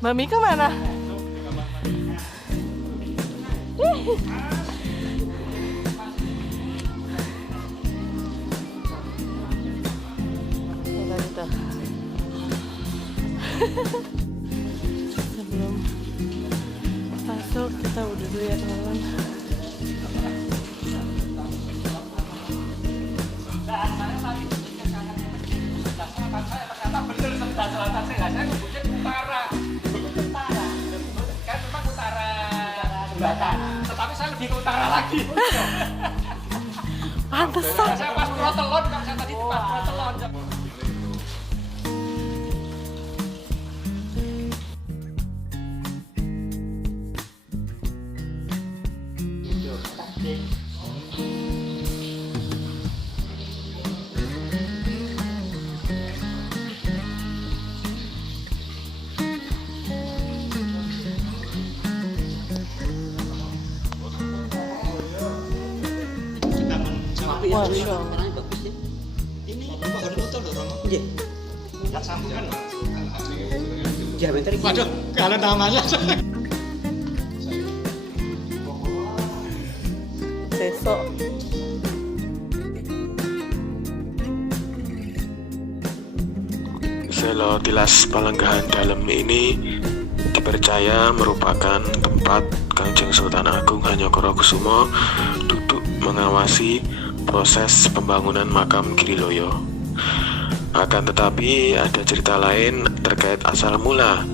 Mbak Mika mana? Kita sebelum masuk kita udah dulu ya teman-teman. Tetapi saya lebih ke utara lagi. Pantesan. Saya pas Protelon, kalau saya tadi pas Protelon. Masya Allah. Ini bangun foto loh Romo. Iya. Tak sambungan. Ya bentar iki. Waduh, kalau namanya Besok. Selo Tilas Palenggahan Dalem ini dipercaya merupakan tempat Kanjeng Sultan Agung Hanyokorokusumo duduk mengawasi proses pembangunan makam Giriloyo. Akan tetapi ada cerita lain terkait asal mula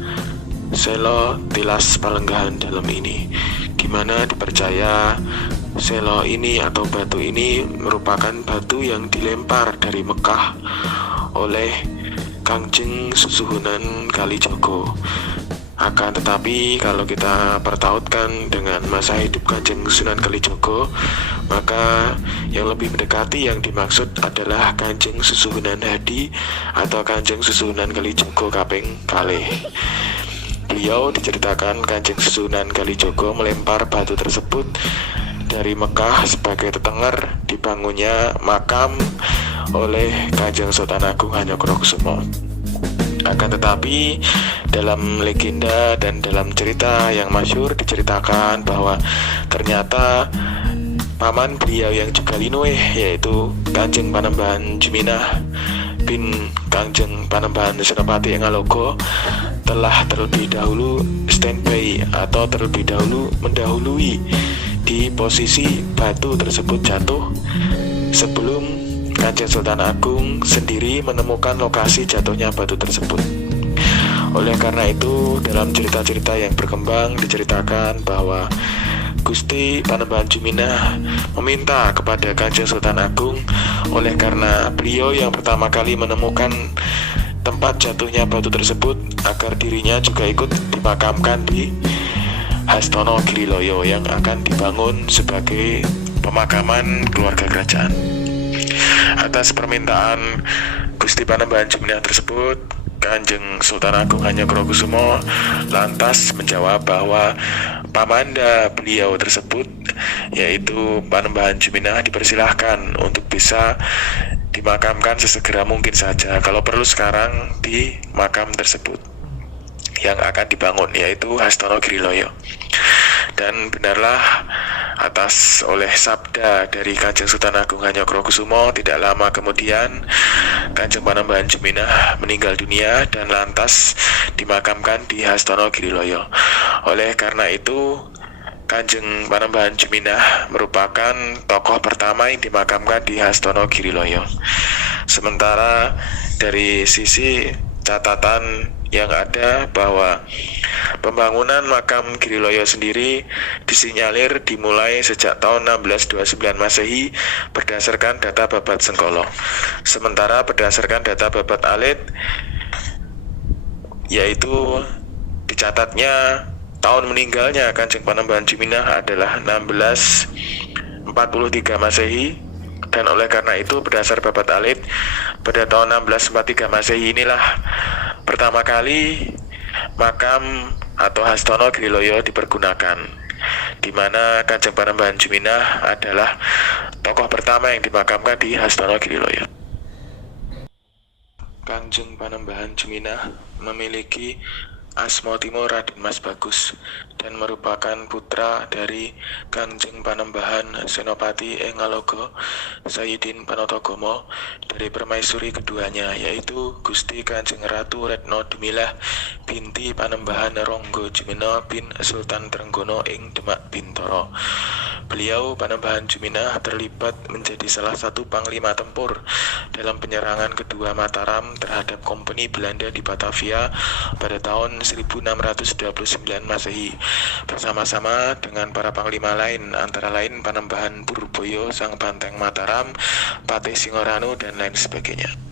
Selo Tilas Palenggahan Dalem ini, di mana dipercaya selo ini atau batu ini merupakan batu yang dilempar dari Mekah oleh Kangjeng Susuhunan Kalijogo. Akan tetapi kalau kita pertautkan dengan masa hidup Kanjeng Sunan Kalijogo, maka yang lebih mendekati yang dimaksud adalah Kanjeng Susuhunan Hadi atau Kanjeng Susuhunan Kalijogo kaping kalih. Beliau diceritakan Kanjeng Susunan Kalijogo melempar batu tersebut dari Mekah sebagai tetenger dibangunnya makam oleh Kanjeng Sultan Agung Hanyokorokusumo. Akan tetapi dalam legenda dan dalam cerita yang masyhur diceritakan bahwa ternyata paman beliau yang juga linueh, yaitu Kanjeng Panembahan Juminah bin Kanjeng Panembahan Senopati Engalogo, telah terlebih dahulu standby atau terlebih dahulu mendahului di posisi batu tersebut jatuh sebelum Kanjeng Sultan Agung sendiri menemukan lokasi jatuhnya batu tersebut. Oleh karena itu, dalam cerita-cerita yang berkembang diceritakan bahwa Gusti Panembahan Juminah meminta kepada Kanjeng Sultan Agung, oleh karena beliau yang pertama kali menemukan tempat jatuhnya batu tersebut, agar dirinya juga ikut dimakamkan di Hastono Giriloyo yang akan dibangun sebagai pemakaman keluarga kerajaan. Atas permintaan Gusti Panembahan Juminah tersebut, Kanjeng Sultan Agung Hanyokorokusumo lantas menjawab bahwa pamanda beliau tersebut, yaitu Panembahan Juminah, dipersilahkan untuk bisa dimakamkan sesegera mungkin saja, kalau perlu sekarang, di makam tersebut yang akan dibangun, yaitu Hastono Giriloyo. Dan benarlah atas oleh sabda dari Kanjeng Sultan Agung Hanyokorokusumo, tidak lama kemudian Kanjeng Panembahan Juminah meninggal dunia dan lantas dimakamkan di Hastono Giriloyo. Oleh karena itu, Kanjeng Panembahan Juminah merupakan tokoh pertama yang dimakamkan di Hastono Giriloyo. Sementara dari sisi catatan yang ada bahwa pembangunan makam Giriloyo sendiri disinyalir dimulai sejak tahun 1629 Masehi berdasarkan data Babat Sengkolo. Sementara berdasarkan data Babat Alit, yaitu dicatatnya tahun meninggalnya Kanjeng Panembahan Juminah adalah 1643 Masehi. Dan oleh karena itu berdasar Babat Alit, pada tahun 1643 Masehi inilah pertama kali makam atau Hastono Giriloyo dipergunakan, di mana Kanjeng Panembahan Juminah adalah tokoh pertama yang dimakamkan di Hastono Giriloyo. Kanjeng Panembahan Juminah memiliki asma Timur Raden Mas Bagus, dan merupakan putra dari Kangjeng Panembahan Senopati ing Ngaloga Sayyidin Panatagomo dari permaisuri keduanya, yaitu Gusti Kanjeng Ratu Retno Dumilah binti Panembahan Ronggo Jumena bin Sultan Trenggono ing Demak Bintoro. Beliau Panembahan Juminah terlibat menjadi salah satu panglima tempur dalam penyerangan kedua Mataram terhadap Kompeni Belanda di Batavia pada tahun 1629 Masehi, bersama-sama dengan para panglima lain, antara lain Panembahan Purboyo Sang Banteng Mataram, Patih Singoranu, dan lain sebagainya.